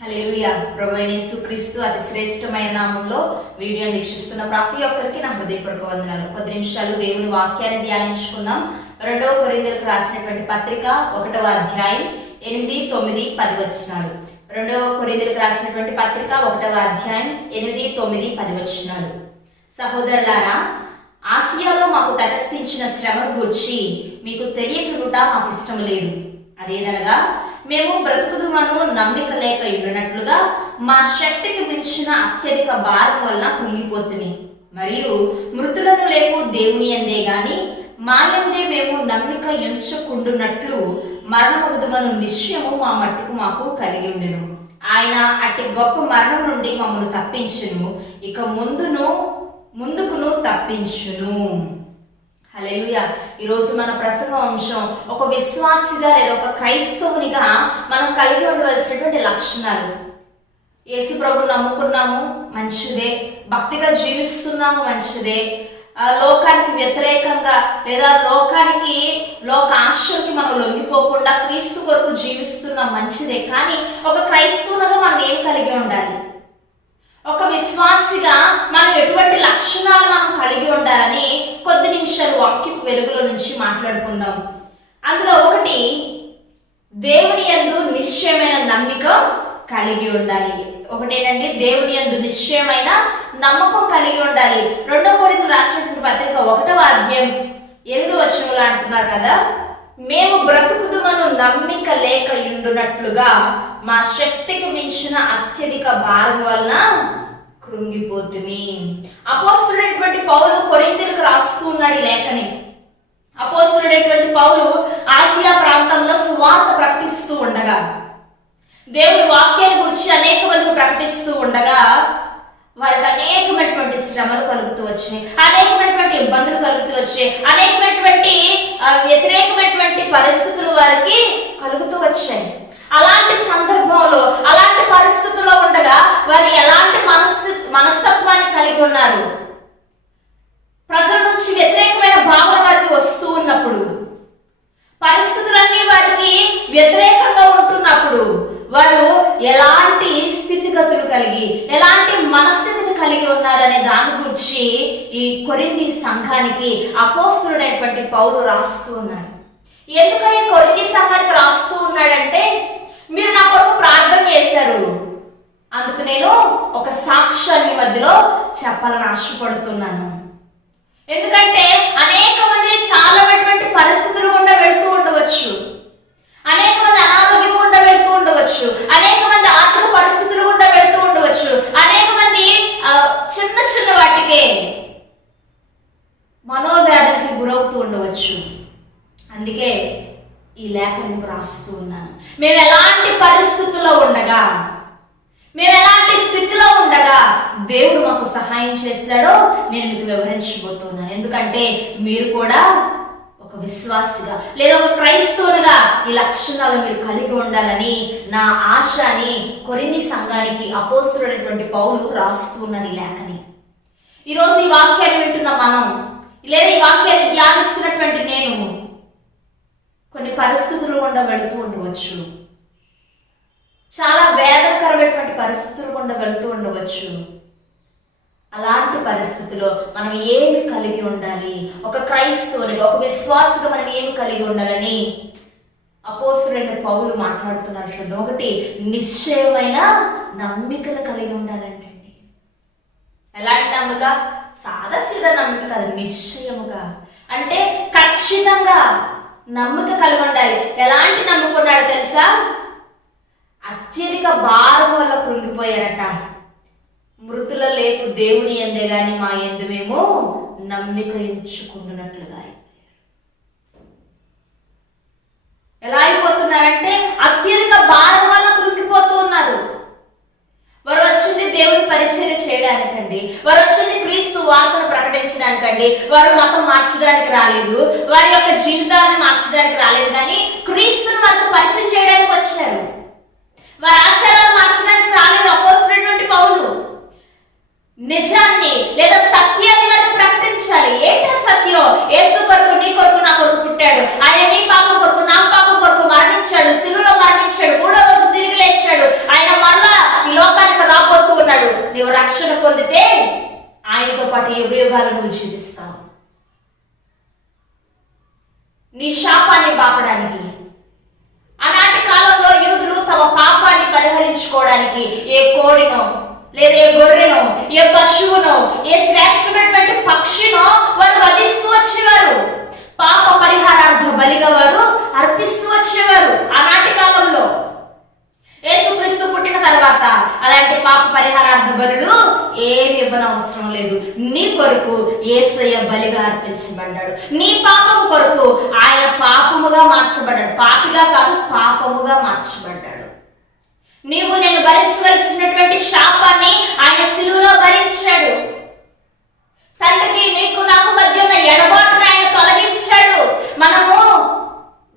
హల్లెలూయా. ప్రభువైన యేసుక్రీస్తు అతి శ్రేష్టమైన నామంలో వీడియోని వీక్షిస్తున్న ప్రతి ఒక్కరికి నా హృదయపూర్వక వందనాలు. 10 నిమిషాలు దేవుని వాక్యాన్ని ధ్యానించుకుందాం. 2వ కొరింథీయులకు రాసినటువంటి పత్రిక 1వ అధ్యాయం 8, 9, 10 వచనాలు. 2వ కొరింథీయులకు రాసినటువంటి పత్రిక 1వ అధ్యాయం 8, 9, 10 వచనాలు. సహోదరులారా, ఆసియాలో మాకు తటస్థించిన శ్రమను గూర్చి మీకు తెలియకుండా మాకు ఇష్టం లేదు. అదేదనగా మేము బ్రతుకుదుమను నమ్మిక లేక ఉన్నట్లుగా మా శక్తికి మించిన అత్యధిక భారం వలన కృంగిపోతుంది. మరియు మృతులను లేపు దేవుని యందే గాని మా యందే మేము నమ్మిక ఎంచుకుంటున్నట్లు మరణమగుదుమను నిశ్చయము మా మట్టుకు మాకు కలిగి ఉండెను. ఆయన అట్టి గొప్ప మరణం నుండి మమ్మల్ని తప్పించును, ఇక ముందుకును తప్పించును. హల్లెలూయా. ఈరోజు మన ప్రసంగ అంశం ఒక విశ్వాసిగా లేదా ఒక క్రైస్తవునిగా మనం కలిగి ఉండవలసినటువంటి లక్షణాలు. యేసు ప్రభు నమ్ముకున్నాము, మంచిదే. భక్తిగా జీవిస్తున్నాము, మంచిదే. లోకానికి వ్యతిరేకంగా లేదా లోక ఆశలకి మనం లొంగిపోకుండా క్రీస్తు కొరకు జీవిస్తున్నాం, మంచిదే. కానీ ఒక క్రైస్తవునిగా మనం ఏం కలిగి ఉండాలి? ఒక విశ్వాసిగా మనం ఎటువంటి లక్షణాలు మనం కలిగి ఉండాలని కొద్ది నిమిషాలు వాక్యపు వెలుగులో నుంచి మాట్లాడుకుందాం. అందులో ఒకటి, దేవుని యందు నిశ్చయమైన నమ్మిక కలిగి ఉండాలి. ఒకటేనండి, దేవుని యందు నిశ్చయమైన నమ్మకం కలిగి ఉండాలి. 2వ కొరింథీయులకు రాసినటువంటి పత్రిక 1వ అధ్యాయం 8వ వచనంలో అంటున్నారు కదా, మేము బ్రతుకుదుమను నమ్మిక లేక ఉండునట్లుగా మా శక్తికి మించిన అత్యధిక భారం వలన కృంగిపోతుంది. అపోస్తలుడైనటువంటి పౌలు కొరింథీయులకు రాస్తూ ఉన్నాడు ఈ లేఖని. అపోస్తలుడైనటువంటి పౌలు ఆసియా ప్రాంతంలో సువార్త ప్రకటిస్తూ ఉండగా, దేవుని వాక్యాన్ని గురించి అనేక మందికి ప్రకటిస్తూ ఉండగా వారికి అనేకమైనటువంటి శ్రమలు కలుగుతూ వచ్చినాయి, అనేకమైనటువంటి ఇబ్బందులు కలుగుతూ వచ్చాయి, అనేకమైనటువంటి వ్యతిరేకమైనటువంటి పరిస్థితులు వారికి కలుగుతూ వచ్చాయి. అలాంటి సందర్భంలో, అలాంటి పరిస్థితుల్లో ఉండగా వారు ఎలాంటి మనస్తత్వాన్ని కలిగి ఉన్నారు? ప్రజల నుంచి వ్యతిరేకమైన భావన వారికి వస్తూ ఉన్నప్పుడు, పరిస్థితులన్నీ వారికి వ్యతిరేకంగా ఉంటున్నప్పుడు వారు ఎలాంటి స్థితిగతులు కలిగి, ఎలాంటి మనస్థితిని కలిగి ఉన్నారనే దాని గురించి ఈ కొరింథీ సంఘానికి అపోస్తలుడైనటువంటి పౌలు రాస్తూ ఉన్నాడు. ఎందుకని కొరింథీ సంఘానికి రాస్తూ ఉన్నాడంటే, మీరు నా కొరకు ప్రార్థన చేశారు, అందుకు నేను ఒక సాక్ష్యాన్ని మధ్యలో చెప్పాలని ఆశపడుతున్నాను. ఎందుకంటే అనేక మంది చాలా పరిస్థితులు గుండా వెళ్తూ ఉండవచ్చు, అనేక మంది అనారోగ్యం గుండా వెళ్తూ ఉండవచ్చు, అనేక మంది ఆర్థిక పరిస్థితులు గుండా వెళ్తూ ఉండవచ్చు, అనేక మంది చిన్న చిన్న వాటికే మనోవ్యాధులకి గురవుతూ ఉండవచ్చు. అందుకే ఈ లేఖను మీకు రాస్తూ ఉన్నాను. మేము ఎలాంటి పరిస్థితుల్లో ఉండగా, మేము ఎలాంటి స్థితిలో ఉండగా దేవుడు మాకు సహాయం చేశాడో నేను మీకు వివరించబోతున్నాను. ఎందుకంటే మీరు కూడా ఒక విశ్వాసిగా లేదా ఒక క్రైస్తవునిగా ఈ లక్షణాలు మీరు కలిగి ఉండాలని నా ఆశ అని కొరింథీ సంఘానికి అపోస్తలుడైనటువంటి పౌలు రాస్తూ ఉన్నాను ఈ లేఖని. ఈరోజు ఈ వాక్యాన్ని వింటున్న మనం, లేదా ఈ వాక్యాన్ని ధ్యానిస్తున్నటువంటి నేను కొన్ని పరిస్థితులు గుండా వెళుతూ ఉండవచ్చు, చాలా వేదనకరమైనటువంటి పరిస్థితులు గుండా వెళుతూ ఉండవచ్చు. అలాంటి పరిస్థితిలో మనం ఏమి కలిగి ఉండాలి? ఒక క్రైస్తవునిగా, ఒక విశ్వాసిగా మనం ఏమి కలిగి ఉండాలని అపోస్తలుడైన పౌలు మాట్లాడుతున్నారు. చూద్దాం. ఒకటి, నిశ్చయమైన నమ్మికను కలిగి ఉండాలంటండి. ఎలాంటి నమ్మిక? సాదాసీదా నమ్మిక కాదు, నిశ్చయముగా అంటే ఖచ్చితంగా నమ్మిక కలిగి ఉండాలి. ఎలాంటి నమ్మిక ఉన్నాడు తెలుసా? అత్యధిక భారం వల్ల కృంగిపోయారట. మృతుల లేపు దేవుని యందే గాని మా యందు మేము నమ్మిక ఎంచుకుంటున్నట్లుగా ఎలా అయిపోతున్నారంటే అత్యధిక భారం వల్ల కృంగిపోతూ ఉన్నారు. వారు వచ్చింది దేవుని పరిచర్య చేయడానికండి, వారు వచ్చింది క్రీస్తు వార్తను ప్రకటించడానికండి. వారు మతం మార్చడానికి రాలేదు, వారి యొక్క జీవితాన్ని మార్చడానికి రాలేదు, కానీ క్రీస్తుని వారికి పరిచయం చేయడానికి వచ్చారు. వారి ఆచారాలు మార్చడానికి రాలేదు అపోస్తలుడైనటువంటి పౌలు. నిజాన్ని లేదా సత్యాన్ని వారికి ప్రకటించాలి. ఏంటో సత్యం? యేసు కొరకు, నీ కొరకు, నా కొరకు పుట్టాడు. ఆయన నీ పాపం కొరకు, నా పాపం కొరకు మరణించాడు, శిలువలో మరణించాడు, 3వ రోజు తిరిగి లేచాడు. ఆయన మరలా నీవు రక్షణ పొందితే ఆయనతో పాటు యుగయుగాలు నువ్వు జీవిస్తావు. నీ శాపాన్ని బాపడానికి ఆనాటి కాలంలో యూదులు తమ పాపాన్ని పరిహరించుకోవడానికి ఏ కోడినో లేదా ఏ గొర్రెనో ఏ పశువునో ఏ శ్రేష్టమైనటువంటి పక్షినో వారు వధిస్తూ వచ్చేవారు. పాప పరిహారార్థ బలిగా వారు అర్పిస్తూ వచ్చేవారు. ఆనాటి కాలంలో యేసుక్రీస్తు పుట్టిన తర్వాత అలాంటి పాప పరిహారార్థ బలులు ఏమి ఇవ్వనవసరం లేదు. నీ కొరకు యేసయ్య బలిగా అర్పించబడ్డాడు. నీ పాపం కొరకు ఆయన పాపముగా మార్చబడ్డాడు. పాపిగా కాదు, పాపముగా మార్చబడ్డాడు. నీవు నేను భరించవలసినటువంటి శాపాన్ని ఆయన సిలువలో భరించాడు. తండ్రికి నీకు నాకు మధ్య ఉన్న ఎడబాటును ఆయన తొలగించాడు. మనము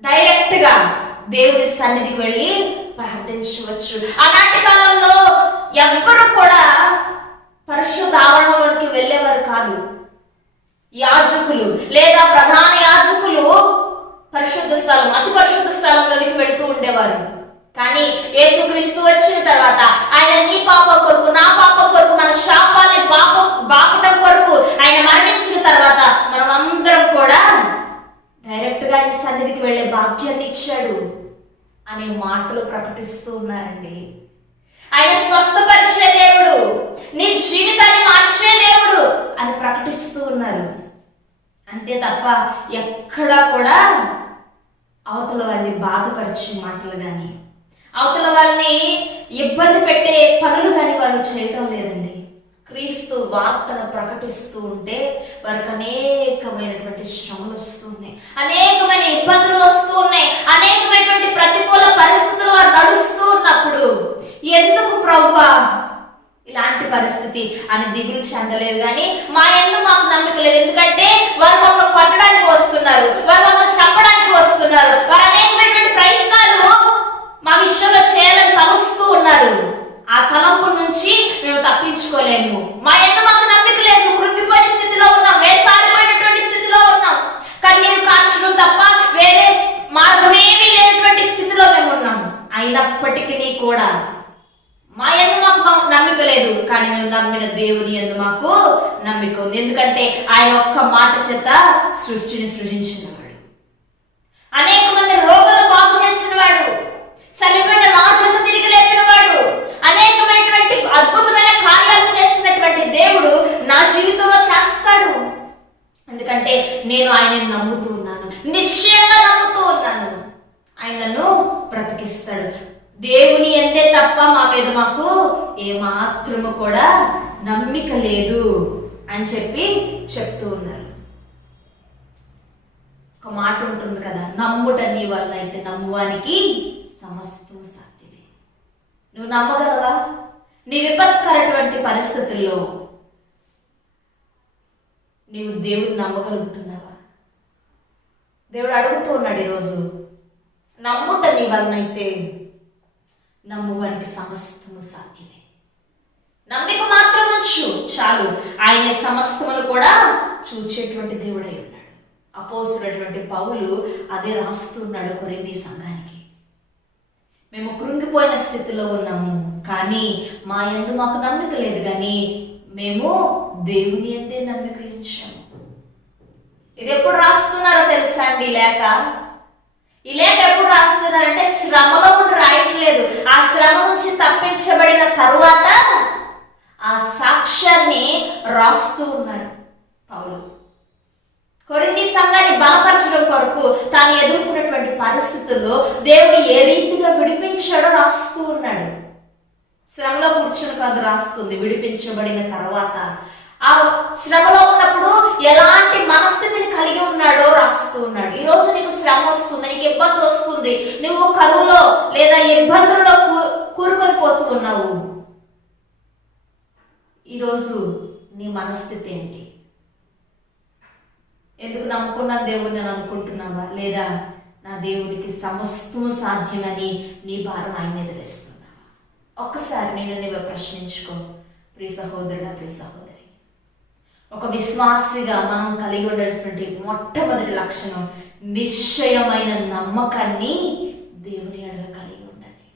డైరెక్ట్ గా దేవుని సన్నిధికి వెళ్ళి ప్రార్థించవచ్చు. ఆనాటి కాలంలో ఎవ్వరు కూడా పరిశుద్ధ ఆవరణలోకి వెళ్ళేవారు కాదు. యాజకులు లేదా ప్రధాన యాజకులు పరిశుద్ధ స్థలం, అతి పరిశుద్ధ స్థలంలోనికి వెళుతూ ఉండేవారు. కానీ యేసుక్రీస్తు వచ్చిన తర్వాత ఆయన నీ పాపం కొరకు నా పాపం కొరకు మన శాపాన్ని బాపటం కొరకు ఆయన మరణించిన తర్వాత మనం అందరం కూడా డైరెక్ట్ గా ఆయన సన్నిధికి వెళ్ళే భాగ్యాన్ని ఇచ్చాడు అనే మాటలు ప్రకటిస్తూ ఉన్నారండి. ఆయన స్వస్థపరిచే దేవుడు, నీ జీవితాన్ని మార్చే దేవుడు అని ప్రకటిస్తూ ఉన్నారు. అంతే తప్ప ఎక్కడా కూడా అవతల వాళ్ళని బాధపరిచే మాటలు కానీ అవతల వాళ్ళని ఇబ్బంది పెట్టే పనులు కానీ వాళ్ళు చేయటం లేదండి. క్రీస్తు వార్తను ప్రకటిస్తూ ఉంటే వారికి అనేకమైనటువంటి శ్రమలు వస్తున్నాయి, అనేకమైన ఇబ్బందులు వస్తూ ఉన్నాయి, అనేకమైనటువంటి ప్రతికూల పరిస్థితులు వారు నడుస్తూ ఉన్నప్పుడు ఎందుకు ప్రభువా ఇలాంటి పరిస్థితి అని దిగులు చెందలేదు. కానీ మా యందు మాకు నమ్మిక లేదు. ఎందుకంటే వారు మమ్మల్ని పట్టడానికి వస్తున్నారు, వారు మమ్మల్ని చంపడానికి వస్తున్నారు, వారు అనేకమైనటువంటి ప్రయత్నాలు మా విషయంలో చేయాలని తలుస్తూ ఉన్నారు. ఆ తలంపు నుంచి మేము తప్పించుకోలేము. మా యందు మాకు నమ్మిక లేదు. కృంగిపోయిన స్థితిలో ఉన్నాం, వేసారిపోయినటువంటి స్థితిలో ఉన్నాం. కన్నీరు కార్చడం తప్ప వేరే మార్గమేమీ లేనటువంటి స్థితిలో మేము ఉన్నాం. అయినప్పటికీ కూడా మా యందు మాకు నమ్మిక లేదు. కానీ మేము నమ్మిన దేవుని యందు మాకు నమ్మిక ఉంది. ఎందుకంటే ఆయన ఒక్క మాట చేత సృష్టిని సృజించినవాడు, అనేక మంది రోగులు బాగు చేసినవాడు, చనిపోయిన లాజరును తిరిగి లేపినవాడు, అనేకమైనటువంటి అద్భుతమైన కార్యాలు చేసినటువంటి దేవుడు నా జీవితంలో చేస్తాడు. ఎందుకంటే నేను ఆయనను నమ్ముతూ ఉన్నాను, నిశ్చయంగా నమ్ముతూ ఉన్నాను. ఆయనను బ్రతికిస్తాడు. దేవుని ఎందే తప్ప మా మీద మాకు ఏమాత్రము కూడా నమ్మిక లేదు అని చెప్తూ ఉన్నారు. ఒక మాట ఉంటుంది కదా, నమ్ముట నీ వల్ల అయితే నమ్మువానికి సమస్తం సాధ్యమే. నువ్వు నమ్మగలవా? నీ విపత్కరటువంటి పరిస్థితుల్లో నీవు దేవుని నమ్మగలుగుతున్నావా? దేవుడు అడుగుతూ ఉన్నాడు ఈరోజు, నమ్ముట నీ వలనైతే నమ్మువానికి సమస్తము సాధ్యమే. నమ్మిక మాత్రం ఉంచు చాలు, ఆయన సమస్తములు కూడా చూచేటువంటి దేవుడై ఉన్నాడు. అపోస్తులైనటువంటి పౌలు అదే రాస్తున్నాడు కొరింథీ సంఘానికి. మేము కృంగిపోయిన స్థితిలో ఉన్నాము, కానీ మా యందు మాకు నమ్మిక లేదు, కానీ మేము దేవుని యందే నమ్మిక ఉంచాము. ఇది ఎప్పుడు రాస్తున్నారో తెలుసా అండి? ఈ లేఖ ఎప్పుడు రాస్తున్నారంటే శ్రమలో ఉండి రాయట్లేదు. ఆ శ్రమ నుంచి తప్పించబడిన తరువాత ఆ సాక్ష్యాన్ని రాస్తూ ఉన్నాడు పౌలు. కొరింథీ సంఘాన్ని బలపరచడం కొరకు తాను ఎదుర్కొన్నటువంటి పరిస్థితుల్లో దేవుడు ఏ రీతిగా విడిపించాడో రాస్తూ ఉన్నాడు. శ్రమలో కూర్చుని కాదు రాస్తుంది, విడిపించబడిన తర్వాత ఆ శ్రమలో ఉన్నప్పుడు ఎలాంటి మనస్థితిని కలిగి ఉన్నాడో రాస్తూ ఉన్నాడు. ఈరోజు నీకు శ్రమ వస్తుంది, నీకు ఇబ్బంది వస్తుంది, నువ్వు కరువులో లేదా ఇబ్బందుల్లో కూరుకొని పోతూ ఉన్నావు. ఈరోజు నీ మనస్థితి ఏంటి? ఎందుకు నమ్ముకున్న దేవుడిని అని అనుకుంటున్నావా? లేదా నా దేవుడికి సమస్తము సాధ్యమని నీ భారం ఆయన మీద వేస్తున్నావా? ఒక్కసారి నేను నువ్వు ప్రశ్నించుకో. ప్రియ సహోదరుడా, ప్రియ సహోదరి, ఒక విశ్వాసిగా మనం కలిగి ఉండాల్సినటువంటి మొట్టమొదటి లక్షణం నిశ్చయమైన నమ్మకాన్ని దేవుని ఎడల కలిగి ఉండాలి.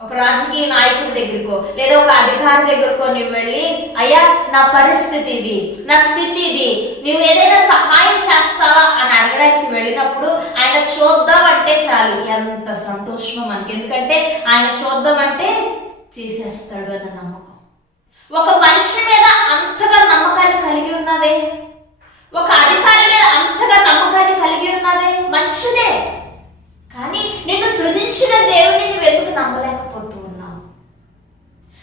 ఒక రాజకీయ నాయకుడి దగ్గరకో లేదా ఒక అధికారి దగ్గరకో నువ్వు వెళ్ళి, అయ్యా నా పరిస్థితి ఇది, నా స్థితి ఇది, నువ్వు ఏదైనా సహాయం చేస్తావా అని అడగడానికి వెళ్ళినప్పుడు ఆయన చూద్దామంటే చాలు ఎంత సంతోషమో మనకి. ఎందుకంటే ఆయన చూద్దామంటే చేసేస్తాడు అన్న నమ్మకం. ఒక మనిషి మీద అంతగా నమ్మకాన్ని కలిగి ఉన్నావే, ఒక అధికారి మీద అంతగా నమ్మకాన్ని కలిగి ఉన్నావే, మంచిదే. కానీ నిన్ను సృజించిన దేవుని నువ్వు ఎందుకు నమ్మలేకపోతూ ఉన్నావు?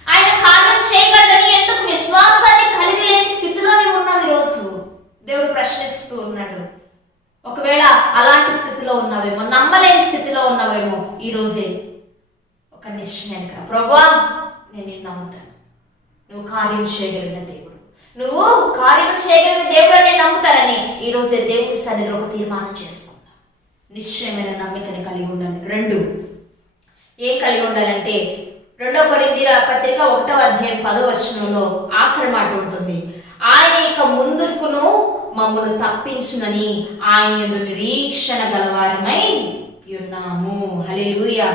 ఆయన కార్యం చేయగలడని ఎందుకు విశ్వాసాన్ని కలిగి లేని స్థితిలోనే ఉన్నావు ఈరోజు? దేవుడు ప్రశ్నిస్తూ ఉన్నాడు. ఒకవేళ అలాంటి స్థితిలో ఉన్నావేమో, నమ్మలేని స్థితిలో ఉన్నావేమో, ఈ రోజే ఒక నిశ్చయానికి రా. ప్రభువా, నేను నిన్ను నమ్ముతాను, నువ్వు కార్యం చేయగలిగిన దేవుడు, నువ్వు కార్యం చేయగలిగిన దేవుడు నేను నమ్ముతానని ఈ రోజే దేవుడి సన్నిధిలో ఒక తీర్మానం చేసుకుంటా. నిశ్చయమైన నమ్మికని కలిగి ఉండాలి. 2 ఏం కలిగి ఉండాలంటే 2 కొరింథీయుల పత్రిక 1వ అధ్యాయం 10వ వచనంలో ఆఖరి మాట ఉంటుంది. ఆయన ఇక ముందుకును మమ్మను తప్పించునని ఆయన యందు నిరీక్షణ గలవారమై ఉన్నాము. హల్లెలూయా.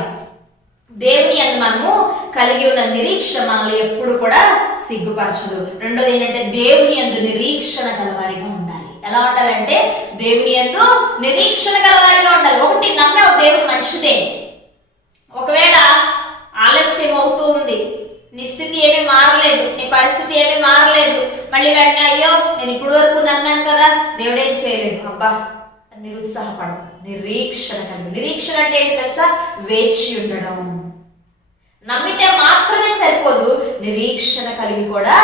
దేవుని యందు మనము కలిగి ఉన్న నిరీక్షణ మనల్ని ఎప్పుడు కూడా సిగ్గుపరచదు. రెండోది ఏంటంటే దేవుని యందు నిరీక్షణ గలవారిగా ఉండాలి. ఎలా ఉండాలంటే దేవుని యందు నిరీక్షణ గలవారిగా ఉండాలి. ఒకటి, నమ్మే దేవుడు మంచిదే. ఒకవేళ ఆలస్యం అవుతూ ఉంది, నీ స్థితి ఏమీ మారలేదు, నీ పరిస్థితి ఏమీ మారలేదు, మళ్ళీ వెంటనే అయ్యో నేను ఇప్పుడు వరకు నమ్మాను కదా దేవుడేం చేయలేదు అబ్బా నిరుత్సాహపడదు. నిరీక్షణ కలిగి. నిరీక్షణ అంటే ఏంటి తెలుసా? వేచి ఉండడం. నమ్మితే మాత్రమే సరిపోదు, నిరీక్షణ కలిగి కూడా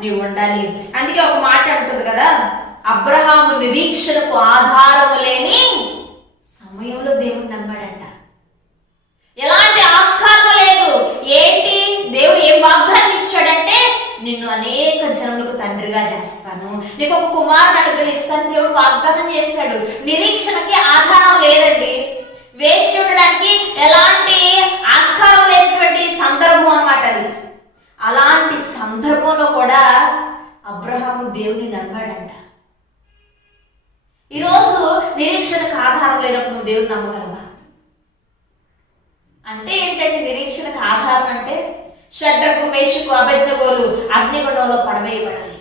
నీవు ఉండాలి. అందుకే ఒక మాట ఉంటుంది కదా, అబ్రహాము నిరీక్షణకు ఆధారము లేని సమయంలో దేవుడు నమ్మాడంట. ఎలాంటి ఆస్కారం లేదు. ఏంటి దేవుడు ఏం వాగ్దానం ఇచ్చాడంటే, నిన్ను అనేక జనములకు తండ్రిగా చేస్తాను, నీకు ఒక కుమారుని అనుగ్రహిస్తాను దేవుడు వాగ్దానం చేశాడు. నిరీక్షణకి ఆధారం లేదండి. వేచి ఉండడానికి ఎలాంటి ఆస్కారం లేనటువంటి సందర్భం అన్నమాట అది. అలాంటి సందర్భంలో కూడా అబ్రహాము దేవుని నమ్మాడంట. ఈరోజు నిరీక్షణకు ఆధారం లేనప్పుడు నువ్వు దేవుని నమ్మగలవా? అంటే ఏంటంటే నిరీక్షణకు ఆధారం అంటే షడ్రకు, మేషకు, అబేద్నెగోలు అగ్నిగుండంలో పడవేయబడాలి.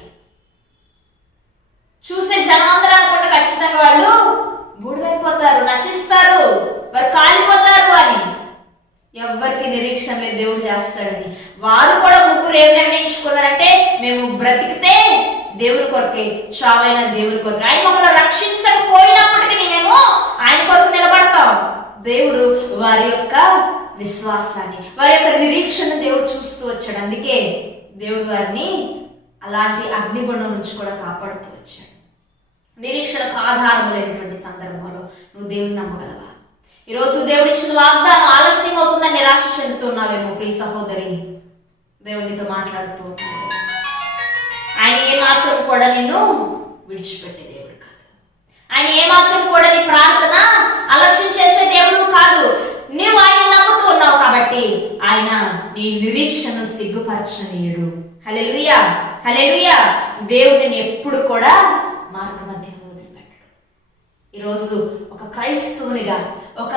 చూసే జనమందరూ అనుకుంటే ఖచ్చితంగా వాళ్ళు బూడిదైపోతారు, నశిస్తారు, వారు కాలిపోతారు అని. ఎవరికి నిరీక్షణ లేదు దేవుడు చేస్తాడని. వారు కూడా ముగ్గురు ఏం నిర్ణయించుకున్నారంటే, మేము బ్రతికితే దేవుని కొరకే, చావైన దేవుని కొరకే. ఆయన మమ్మల్ని రక్షించకపోయినప్పటికీ మేము ఆయన కొరకు నిలబడతాం. దేవుడు వారి యొక్క విశ్వాసాన్ని, వారి యొక్క నిరీక్షణ దేవుడు చూస్తూ వచ్చాడు. అందుకే దేవుడు వారిని అలాంటి అగ్నిగుండం నుంచి కూడా కాపాడుతూ వచ్చాడు. నిరీక్షణకు ఆధారం లేనటువంటి సందర్భంలో నువ్వు దేవుని నమ్మగలవా? ఈరోజు దేవుడు ఇచ్చిన వాగ్దానం ఆలస్యం అవుతుందని నిరాశ చెందుతున్నావేమో ప్రియ సహోదరి. దేవునితో మాట్లాడుతూ ఉన్నాడు. ఆయన ఏమాత్రం కూడా నిన్ను విడిచిపెట్టే దేవుడు కాదు. ఆయన ఏమాత్రం కూడా నీ ప్రార్థన అలక్ష్యం చేసే దేవుడు కాదు. నీవు ఆయన నమ్ముతూ ఉన్నావు కాబట్టి ఆయన నీ నిరీక్షను సిగ్గుపరచనీయుడు. హల్లెలూయా, హల్లెలూయా. దేవుడిని ఎప్పుడు కూడా మార్గమధ్యంలో వదిలిపెట్టడు. ఈరోజు ఒక క్రైస్తవునిగా, ఒక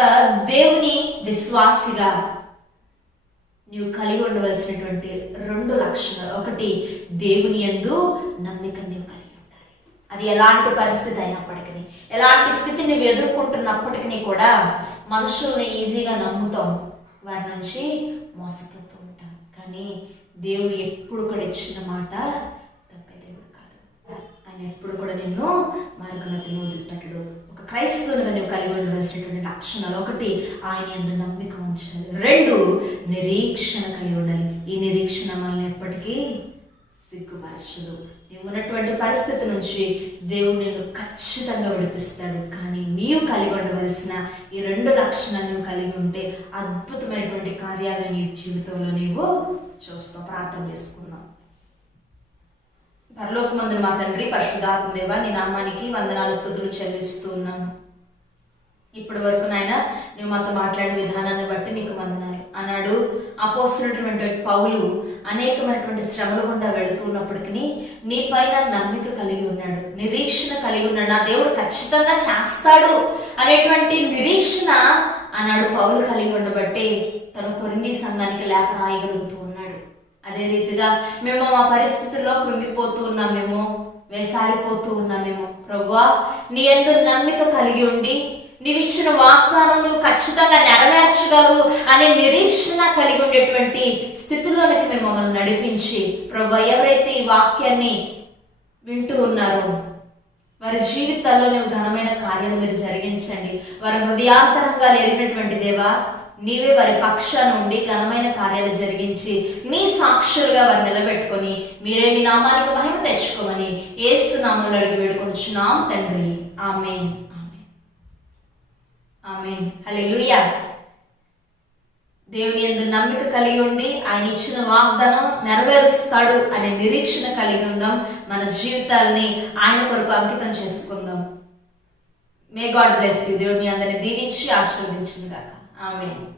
దేవుని విశ్వాసిగా నీవు కలిగి ఉండవలసినటువంటి 2 లక్షణాలు. ఒకటి, దేవుని యందు నమ్మిక నీవు కలిగి ఉండాలి. అది ఎలాంటి పరిస్థితి అయినప్పటికీ, ఎలాంటి స్థితి నువ్వు ఎదుర్కొంటున్నప్పటికీ కూడా మనుషుల్ని ఈజీగా నమ్ముతాం, వారి నుంచి మోసపోతూ ఉంటాం. కానీ దేవుడు ఎప్పుడు కూడా ఇచ్చిన మాట తప్పే దేవుడు కాదు. ఆయన ఎప్పుడు కూడా నిన్ను మార్గమధ్యలో వదిలిపెట్టడు. ఒక క్రైస్తవునిగా నువ్వు కలిగి ఉండవలసినటువంటి లక్షణాలు. ఒకటి, ఆయన యందు నమ్మిక ఉంచాలి. 2, నిరీక్షణ కలిగి ఉండాలి. ఈ నిరీక్షణ మనల్ని ఎప్పటికీ సిగ్గుపరచదు. నీవు ఉన్నటువంటి పరిస్థితి నుంచి దేవుడు నిన్ను ఖచ్చితంగా విడిపిస్తాడు. కానీ నీవు కలిగి ఉండవలసిన ఈ 2 లక్షణాలు నువ్వు కలిగి ఉంటే అద్భుతమైనటువంటి కార్యాలు నీ జీవితంలో నీవు చూస్తావు. ప్రార్థన చేసుకుందాం. పరలోకమందున మా తండ్రి, పరిశుద్ధాత్మ దేవా, నీ నామానికి వందనాలు, స్తుతులు చెల్లిస్తూ ఉన్నాను. ఇప్పటి వరకు నాయన నువ్వు మాతో మాట్లాడిన విధానాన్ని బట్టి నీకు వందనాలు. అన్నాడు అపోస్తలుడైనటువంటి పౌలు అనేకమైనటువంటి శ్రమల గుండా వెళుతున్నప్పటికీ నీ పైన నమ్మిక కలిగి ఉన్నాడు, నిరీక్షణ కలిగి ఉన్నాడు. నా దేవుడు ఖచ్చితంగా చేస్తాడు అనేటువంటి నిరీక్షణ ఆనాడు పౌలు కలిగి ఉండబట్టే తను కొరింథీ సంఘానికి లేఖ రాయగలుగుతూ ఉన్నాడు. అదే రీతిగా మేము మా పరిస్థితుల్లో కృంగిపోతూ ఉన్నామేమో, వేసారిపోతూ ఉన్నామేమో, ప్రభువా నీ యందు నమ్మిక కలిగి ఉండి నీవిచ్చిన వాగ్దానం నువ్వు ఖచ్చితంగా నెరవేర్చగలవు అనే నిరీక్షణ కలిగి ఉండేటువంటి స్థితిలోనికి మేము మమ్మల్ని నడిపించి, ప్రభువా ఎవరైతే ఈ వాక్యాన్ని వింటూ ఉన్నారో వారి జీవితాల్లో నువ్వు ఘనమైన కార్యాలు మీరు జరిగించండి. వారి హృదయాంతరంగా ఎరిగినటువంటి దేవా నీవే వారి పక్షాన ఉండి ఘనమైన కార్యాలు జరిగించి నీ సాక్షులుగా వారు నిలబెట్టుకొని మీరే మీ నామానికి మహిమ తెచ్చుకోమని యేసు నామములో అడిగి వేడుకొంచున్నాం తండ్రి. ఆమేన్. ఆమేన్. హల్లెలూయా. దేవుని యందు నమ్మిక కలిగి ఉండి ఆయన ఇచ్చిన వాగ్దానం నెరవేరుస్తాడు అనే నిరీక్షణ కలిగి ఉందాం. మన జీవితాల్ని ఆయన కొరకు అంకితం చేసుకుందాం. May God bless you. దేవుని అందరిని దీవించి ఆశీర్వదించును గాక. ఆమేన్.